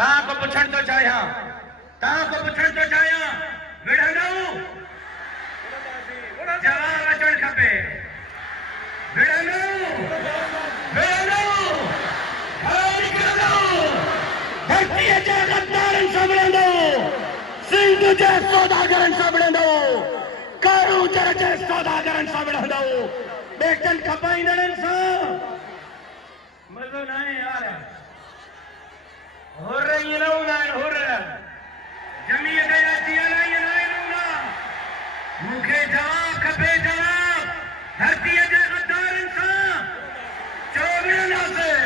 को पुछण तो चाहियां विढ़ंदो जवाब अचण खपे धरतीअ जे गद्दारनि सां विढ़ंदो सिंध जे सौदागरनि सां विढ़ंदो कारूंजर जे सौदागरनि सां विढ़ंदो ॿेटनि खपाईंदड़नि सां मज़ो न आहे यार हुर ईअं न हूंदा आहिनि हुर जमीयत जा चीअर ईअं न आहिनि हूंदा मूंखे जवाब खपे जवाब धरतीअ जे गद्दारनि सां चओ विढ़ंदासीं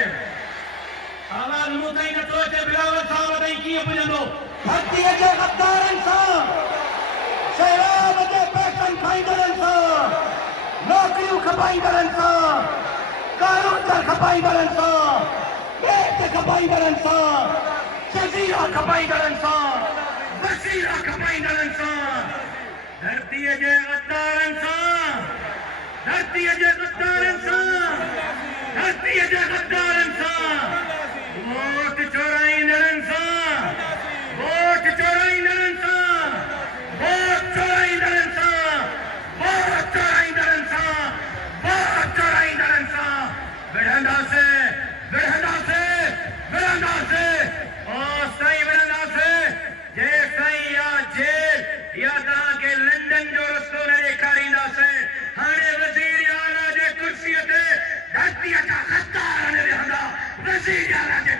आवाज़ मूं ताईं नथो अचे बिलावल साहब ताईं कीअं पुॼंदो धरतीअ जे गद्दारनि सां शराब जे पैसनि खाईंदड़नि सां नौकरियूं खपाईंदड़नि सां कारूंजर खपाईंदड़नि सां पेट खपाईंदड़नि सां जज़ीरा खपाईंदड़नि सां वसीरा खपाईंदड़नि सां धरतीअ जे गद्दारनि सां वोट चोराईंदड़नि सां विढ़ंदासीं ओ साईं विढ़ंदासीं जे साईं या जेल या तव्हांखे लंडन जो रस्तो न ॾेखारींदासीं हाणे वज़ीर आला जे कुर्सीअ ते धरतीअ जा गद्दार न विहंदा वज़ीर आला जे